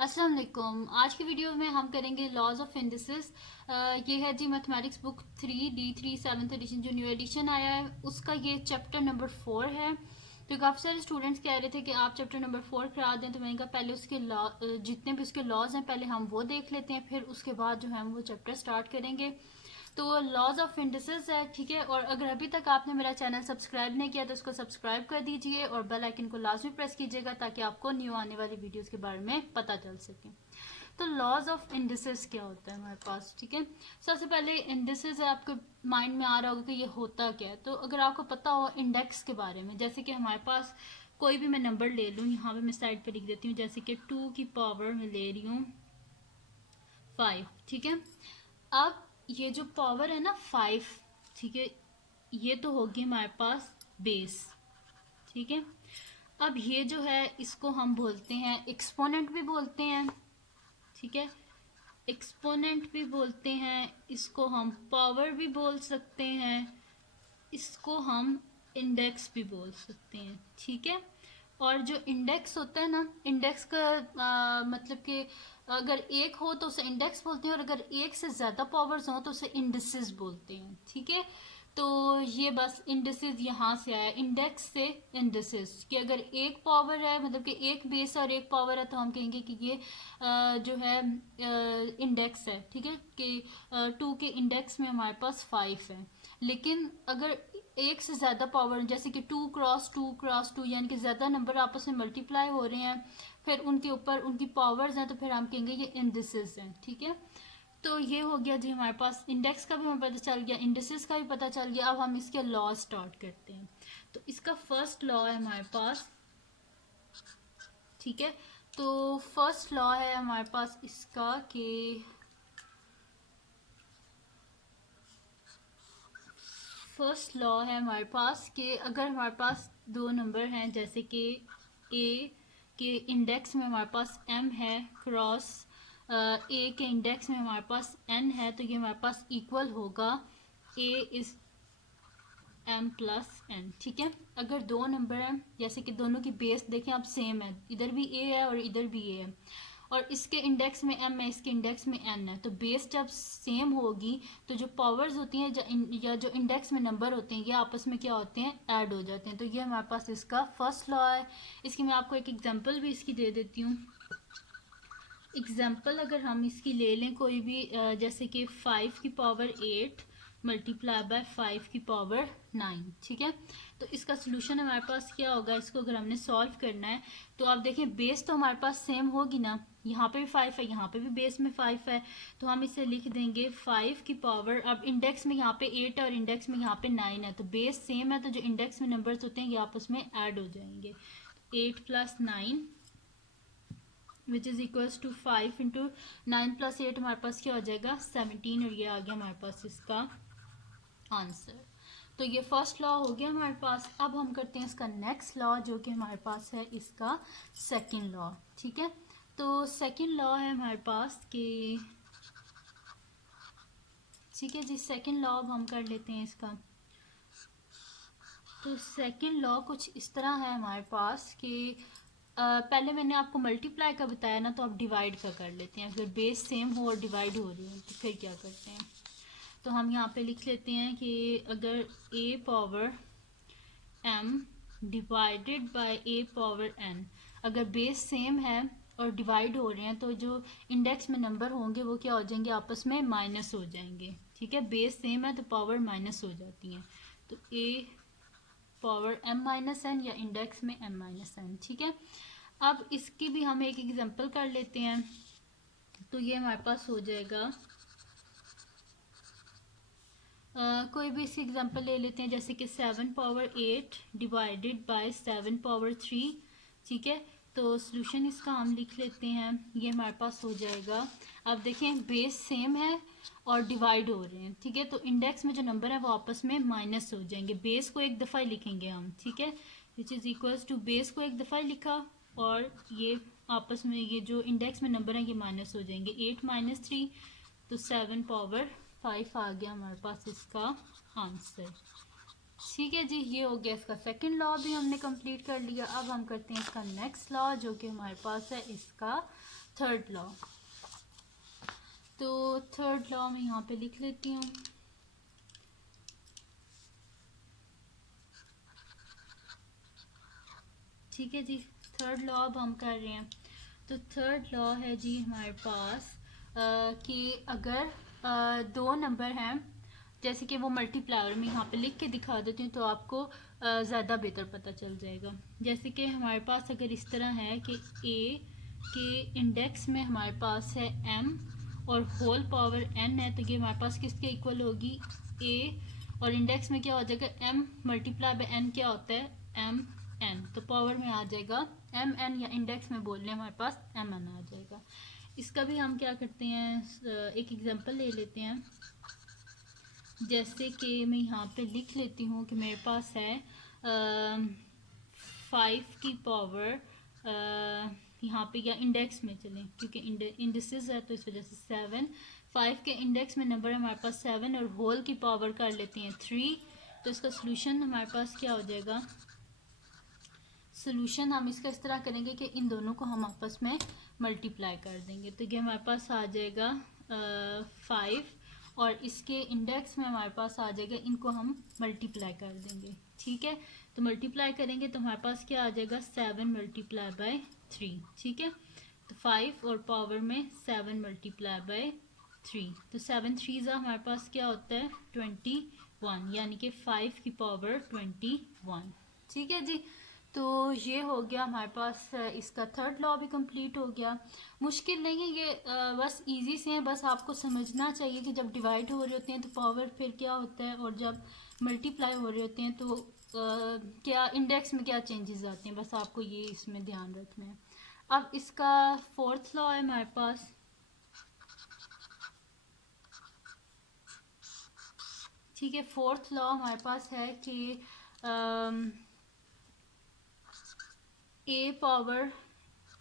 अस्सलाम वालेकुम। आज की वीडियो में हम करेंगे लॉज ऑफ इंडिसेस। ये है जी mathematics book 3D3 7th edition जो न्यू एडिशन आया है उसका ये चैप्टर नंबर 4 है। तो काफ़ी सारे स्टूडेंट्स कह रहे थे कि आप चैप्टर नंबर 4 करा दें, तो मैंने कहा पहले उसके लॉ जितने भी उसके लॉज हैं पहले हम वो देख लेते हैं, फिर उसके बाद जो है हम वो चैप्टर स्टार्ट करेंगे। तो लॉज ऑफ इंडिसेस है, ठीक है। और अगर अभी तक आपने मेरा चैनल सब्सक्राइब नहीं किया तो उसको सब्सक्राइब कर दीजिए और बेल आइकन को लाजमी प्रेस कीजिएगा ताकि आपको न्यू आने वाली वीडियोस के बारे में पता चल सके। तो लॉज ऑफ इंडिसेस क्या होता है हमारे पास, ठीक है। सबसे पहले इंडिसेस है, आपके माइंड में आ रहा होगा कि ये होता क्या है। तो अगर आपको पता हो इंडेक्स के बारे में, जैसे कि हमारे पास कोई भी मैं नंबर ले लूँ, यहाँ पे मैं साइड पे लिख देती हूँ, जैसे कि 2 की पावर में ले रही हूँ 5, ठीक है। अब ये जो पावर है ना 5, ठीक है, ये तो होगी हमारे पास बेस, ठीक है। अब ये जो है इसको हम बोलते हैं एक्सपोनेंट भी बोलते हैं, ठीक है। एक्सपोनेंट भी बोलते हैं, इसको हम पावर भी बोल सकते हैं, इसको हम इंडेक्स भी बोल सकते हैं, ठीक है। और जो इंडेक्स होता है ना, इंडेक्स का मतलब कि अगर एक हो तो उसे इंडेक्स बोलते हैं और अगर एक से ज़्यादा पावर्स हो तो उसे इंडिसेस बोलते हैं, ठीक है। तो ये बस इंडिसेस यहाँ से आया, इंडेक्स से इंडिसेस, कि अगर एक पावर है मतलब कि एक बेस और एक पावर है तो हम कहेंगे कि ये जो है इंडेक्स है, ठीक है। कि 2 के इंडेक्स में हमारे पास 5 है। लेकिन अगर एक से ज़्यादा पावर, जैसे कि 2 क्रॉस 2 यानी कि ज़्यादा नंबर आपस में मल्टीप्लाई हो रहे हैं, फिर उनके ऊपर उनकी पावर्स हैं, तो फिर हम कहेंगे ये इंडिसेस हैं, ठीक है। तो ये हो गया जी हमारे पास इंडेक्स का भी हमें पता चल गया, इंडिसेस का भी पता चल गया। अब हम इसके लॉ स्टार्ट करते हैं। तो इसका फर्स्ट लॉ है हमारे पास, ठीक है। तो फर्स्ट लॉ है हमारे पास इसका कि फर्स्ट लॉ है हमारे पास कि अगर हमारे पास दो नंबर हैं, जैसे कि ए के इंडेक्स में हमारे पास m है क्रॉस ए के इंडेक्स में हमारे पास n है, तो ये हमारे पास इक्वल होगा a is m plus n, ठीक है। अगर दो नंबर हैं, जैसे कि दोनों की बेस देखें आप सेम है, इधर भी a है और इधर भी a है, और इसके इंडेक्स में m है, इसके इंडेक्स में n है, तो बेस जब सेम होगी तो जो पावर्स होती हैं या जो इंडेक्स में नंबर होते हैं ये आपस में क्या होते हैं, ऐड हो जाते हैं। तो ये हमारे पास इसका फर्स्ट लॉ है। इसकी मैं आपको एक एग्जांपल भी इसकी दे देती हूँ। एग्जाम्पल अगर हम इसकी ले लें कोई भी, जैसे कि 5 की पावर 8 मल्टीप्लाई बाय 5 की पावर 9, ठीक है। तो इसका सोल्यूशन हमारे पास क्या होगा, इसको अगर हमने सॉल्व करना है तो आप देखें बेस तो हमारे पास सेम होगी ना, यहाँ पे भी 5 है, यहाँ पे भी बेस में 5 है, तो हम इसे लिख देंगे 5 की पावर, अब इंडेक्स में यहाँ पे 8 है और इंडेक्स में यहाँ पे 9 है, तो बेस सेम है तो जो इंडेक्स में नंबर्स होते हैं ये आपस में ऐड हो जाएंगे। 8 plus 9 which is equals to 5 into 9 plus 8 हमारे पास क्या हो जाएगा 17, और ये आ गया हमारे पास इसका आंसर। तो ये फर्स्ट लॉ हो गया हमारे पास। अब हम करते हैं इसका नेक्स्ट लॉ जो कि हमारे पास है इसका सेकंड लॉ, ठीक है। तो सेकंड लॉ है हमारे पास कि, ठीक है जी, सेकंड लॉ अब हम कर लेते हैं इसका। तो सेकंड लॉ कुछ इस तरह है हमारे पास कि पहले मैंने आपको मल्टीप्लाई का बताया ना, तो आप डिवाइड का कर लेते हैं। अगर बेस सेम हो और डिवाइड हो रही हो तो फिर क्या करते हैं, तो हम यहाँ पे लिख लेते हैं कि अगर a power m divided by a power n, अगर बेस सेम है और डिवाइड हो रहे हैं तो जो इंडेक्स में नंबर होंगे वो क्या हो जाएंगे, आपस में माइनस हो जाएंगे, ठीक है। बेस सेम है तो पावर माइनस हो जाती है, तो a power m minus n या इंडेक्स में m माइनस एन, ठीक है। अब इसकी भी हम एक एग्जांपल कर लेते हैं। तो ये हमारे पास हो जाएगा कोई भी इसकी एग्जांपल ले लेते हैं, जैसे कि 7 पावर 8 डिवाइडेड बाय 7 पावर 3, ठीक है। तो सोल्यूशन इसका हम लिख लेते हैं, ये हमारे पास हो जाएगा। अब देखें बेस सेम है और डिवाइड हो रहे हैं, ठीक है। तो इंडेक्स में जो नंबर है वो आपस में माइनस हो जाएंगे, बेस को एक दफ़ा ही लिखेंगे हम, ठीक है। Which is equals to base को एक दफ़ा ही लिखा और ये आपस में ये जो इंडेक्स में नंबर है ये माइनस हो जाएंगे। 8 माइनस 3 तो 7 पावर 5 आ गया हमारे पास इसका आंसर। ठीक है जी, ये हो गया इसका सेकंड लॉ भी हमने कंप्लीट कर लिया। अब हम करते हैं इसका नेक्स्ट लॉ जो कि हमारे पास है इसका थर्ड लॉ। तो थर्ड लॉ मैं यहाँ पे लिख लेती हूँ। ठीक है जी, थर्ड लॉ अब हम कर रहे हैं। तो थर्ड लॉ है जी हमारे पास कि अगर दो नंबर हैं, जैसे कि वो मल्टीप्लायर में यहाँ पे लिख के दिखा देती हूँ तो आपको ज़्यादा बेहतर पता चल जाएगा। जैसे कि हमारे पास अगर इस तरह है कि a के इंडेक्स में हमारे पास है m और होल पावर n है, तो ये हमारे पास किसके इक्वल होगी, a और इंडेक्स में क्या हो जाएगा, m मल्टीप्लाई बाय n क्या होता है, m n, तो पावर में आ जाएगा m n, या इंडेक्स में बोल रहे हैं हमारे पास m n आ जाएगा। इसका भी हम क्या करते हैं, एक एग्जांपल ले लेते हैं। जैसे कि मैं यहाँ पे लिख लेती हूँ कि मेरे पास है 5 की पावर, यहाँ पे या इंडेक्स में चलें क्योंकि इंडिसेस है तो इस वजह से 7, 5 के इंडेक्स में नंबर है हमारे पास 7 और होल की पावर कर लेते हैं 3, तो इसका सोल्यूशन हमारे पास क्या हो जाएगा, सोल्यूशन हम इसका इस तरह करेंगे कि इन दोनों को हम आपस में मल्टीप्लाई कर देंगे, तो ये हमारे पास आ जाएगा 5 और इसके इंडेक्स में हमारे पास आ जाएगा, इनको हम मल्टीप्लाई कर देंगे। ठीक है, तो मल्टीप्लाई करेंगे तो हमारे पास क्या आ जाएगा, 7 मल्टीप्लाई बाय 3। ठीक है, तो 5 और पावर में 7 मल्टीप्लाई बाय 3, तो 7 3 हमारे पास क्या होता है 21, यानी कि 5 की पावर 21। ठीक है जी, तो ये हो गया हमारे पास, इसका थर्ड लॉ भी कंप्लीट हो गया। मुश्किल नहीं है ये, बस इजी से है, बस आपको समझना चाहिए कि जब डिवाइड हो रहे होते हैं तो पावर फिर क्या होता है, और जब मल्टीप्लाई हो रहे होते हैं तो क्या इंडेक्स में क्या चेंजेस आते हैं, बस आपको ये इसमें ध्यान रखना है। अब इसका फोर्थ लॉ है हमारे पास। ठीक है, फोर्थ लॉ हमारे पास है कि a power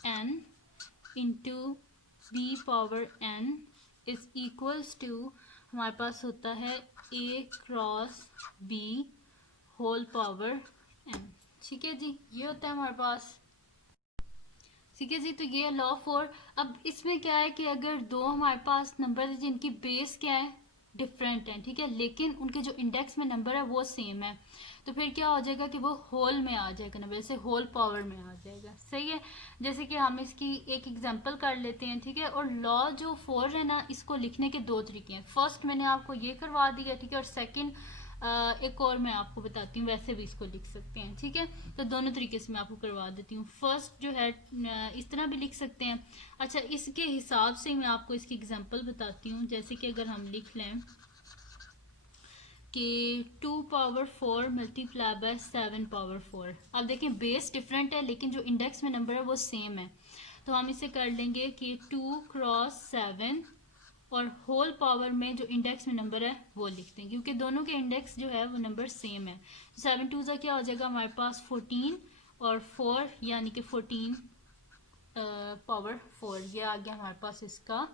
n into b power n is equals to हमारे पास होता है a cross b whole power n। ठीक है जी, ये होता है हमारे पास। ठीक है जी, तो ये लॉ 4। अब इसमें क्या है कि अगर दो हमारे पास नंबर है जिनकी बेस क्या है, डिफरेंट है, ठीक है, लेकिन उनके जो इंडेक्स में नंबर है वो सेम है, तो फिर क्या हो जाएगा कि वो होल में आ जाएगा नंबर, जैसे होल पावर में आ जाएगा। सही है, जैसे कि हम इसकी एक एग्जांपल कर लेते हैं। ठीक है, और लॉ जो 4 है ना, इसको लिखने के दो तरीके हैं। फर्स्ट मैंने आपको ये करवा दिया, ठीक है, और सेकंड एक और मैं आपको बताती हूँ, वैसे भी इसको लिख सकते हैं। ठीक है, तो दोनों तरीके से मैं आपको करवा देती हूँ। फर्स्ट जो है इस तरह भी लिख सकते हैं। अच्छा, इसके हिसाब से मैं आपको इसकी एग्जांपल बताती हूँ। जैसे कि अगर हम लिख लें कि 2 पावर 4 मल्टीप्लाई बाय 7 पावर 4। अब देखें बेस डिफरेंट है लेकिन जो इंडेक्स में नंबर है वो सेम है, तो हम इसे कर लेंगे कि 2 क्रॉस 7 और होल पावर में जो इंडेक्स में नंबर है वो लिख देंगे, क्योंकि दोनों के इंडेक्स जो है वो नंबर सेम है। 7 2 क्या हो जाएगा हमारे पास 14 और 4 यानी कि 14 पावर 4, ये आ गया हमारे पास इसका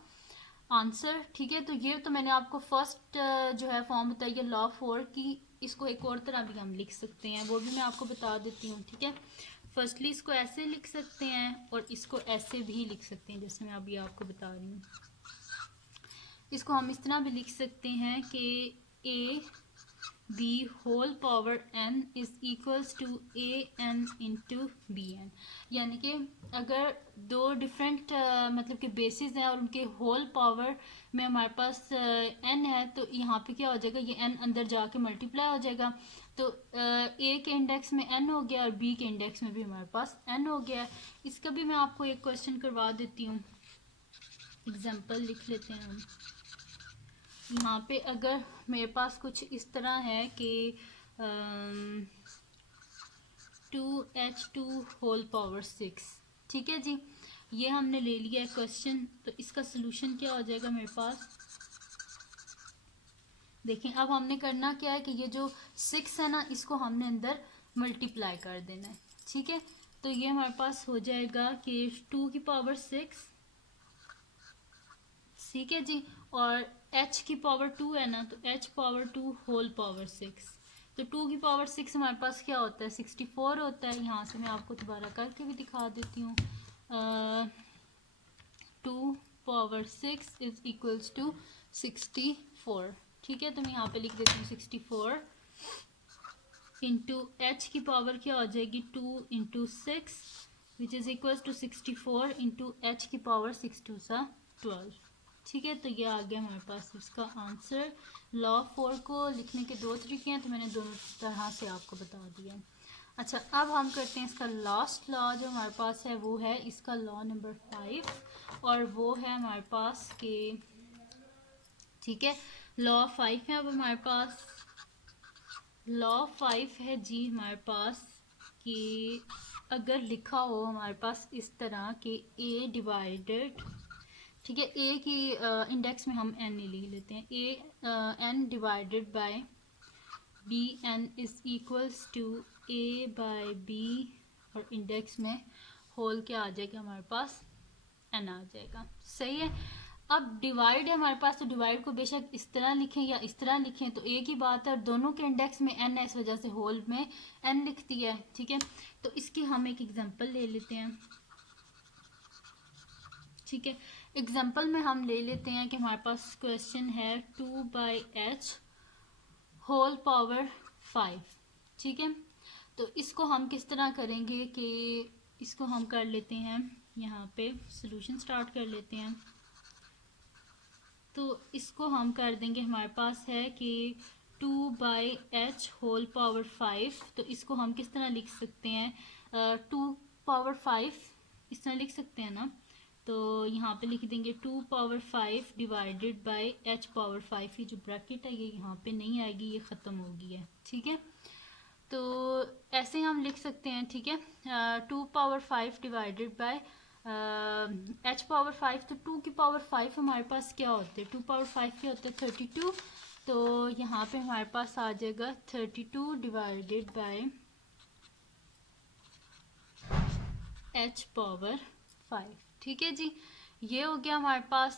आंसर। ठीक है, तो ये तो मैंने आपको फर्स्ट जो है फॉर्म बताई है लॉ 4 की। इसको एक और तरह भी हम लिख सकते हैं, वो भी मैं आपको बता देती हूँ। ठीक है, फर्स्टली इसको ऐसे लिख सकते हैं और इसको ऐसे भी लिख सकते हैं, जैसे मैं अभी आपको बता रही हूँ। इसको हम इस तरह भी लिख सकते हैं कि a b whole power n is equals to a n into b n, यानी कि अगर दो डिफरेंट मतलब के बेसिस हैं और उनके होल पावर में हमारे पास n है, तो यहाँ पे क्या हो जाएगा, ये n अंदर जाके मल्टीप्लाई हो जाएगा, तो a के इंडेक्स में n हो गया और b के इंडेक्स में भी हमारे पास n हो गया। इसका भी मैं आपको एक क्वेश्चन करवा देती हूँ, एग्जाम्पल लिख लेते हैं हम। यहाँ पे अगर मेरे पास कुछ इस तरह है कि 2h2 होल पावर 6। ठीक है जी, ये हमने ले लिया है क्वेश्चन, तो इसका सोल्यूशन क्या हो जाएगा मेरे पास। देखें, अब हमने करना क्या है कि ये जो 6 है ना, इसको हमने अंदर मल्टीप्लाई कर देना है। ठीक है, तो ये हमारे पास हो जाएगा कि 2 की पावर 6। ठीक है जी, और h की पावर 2 है ना, तो h पावर 2 होल पावर 6। तो 2 की पावर 6 हमारे पास क्या होता है 64 होता है। यहाँ से मैं आपको दोबारा करके भी दिखा देती हूँ। 2 पावर 6 इज इक्वल्स टू 64। ठीक है, तो मैं यहाँ पे लिख देती हूँ 64 इंटू एच की पावर क्या हो जाएगी 2 into 6 which is equals to 64 into h की पावर 6 2 सा 12। ठीक है, तो ये आ गया हमारे पास इसका आंसर। लॉ 4 को लिखने के दो तरीके हैं, तो मैंने दोनों तरह से आपको बता दिया। अच्छा, अब हम करते हैं इसका लास्ट लॉ जो हमारे पास है, वो है इसका लॉ नंबर 5, और वो है हमारे पास के, ठीक है, लॉ 5 है अब हमारे पास। लॉ 5 है जी हमारे पास कि अगर लिखा हो हमारे पास इस तरह कि a डिवाइडेड, ठीक है, ए की इंडेक्स में हम n नहीं लिख लेते हैं, a n divided by b n is equals to a by b, और इंडेक्स में होल क्या आ जाएगा हमारे पास n आ जाएगा। सही है। अब डिवाइड है हमारे पास, तो डिवाइड को बेशक इस तरह लिखें या इस तरह लिखें तो एक ही बात है, और दोनों के इंडेक्स में n है, इस वजह से होल में n लिखती है। ठीक है, तो इसकी हम एक एग्जांपल ले लेते हैं। ठीक है, एग्जांपल में हम ले लेते हैं कि हमारे पास क्वेश्चन है 2/h होल पावर 5। ठीक है, तो इसको हम किस तरह करेंगे कि इसको हम कर लेते हैं, यहाँ पे सॉल्यूशन स्टार्ट कर लेते हैं। तो इसको हम कर देंगे, हमारे पास है कि 2/h होल पावर 5, तो इसको हम किस तरह लिख सकते हैं 2 पावर 5 इस तरह लिख सकते हैं ना। तो यहाँ पे लिख देंगे 2 power 5 divided by h power 5, ये जो ब्रैकेट है ये यहाँ पे नहीं आएगी, ये ख़त्म होगी है। ठीक है, तो ऐसे हम लिख सकते हैं। ठीक है, 2 power 5 divided by h power 5, तो 2 की पावर 5 हमारे पास क्या होते हैं, 2 पावर 5 क्या होते हैं 32, तो यहाँ पे हमारे पास आ जाएगा 32 डिवाइडेड बाय h पावर 5। ठीक है जी, ये हो गया हमारे पास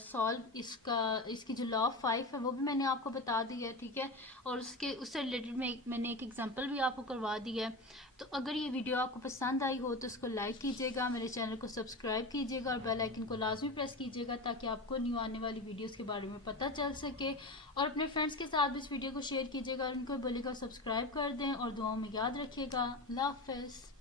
सॉल्व इसकी जो लॉ 5 है वो भी मैंने आपको बता दिया है। ठीक है, और उससे रिलेटेड मैंने एक एग्जांपल भी आपको करवा दिया है। तो अगर ये वीडियो आपको पसंद आई हो तो इसको लाइक कीजिएगा, मेरे चैनल को सब्सक्राइब कीजिएगा, और बेल आइकन को लाजमी प्रेस कीजिएगा ताकि आपको न्यू आने वाली वीडियोज़ के बारे में पता चल सके। और अपने फ्रेंड्स के साथ भी इस वीडियो को शेयर कीजिएगा, और उनको बोलिएगा सब्सक्राइब कर दें, और दुआओं में याद रखिएगा। अल्लाह हाफ़िज़।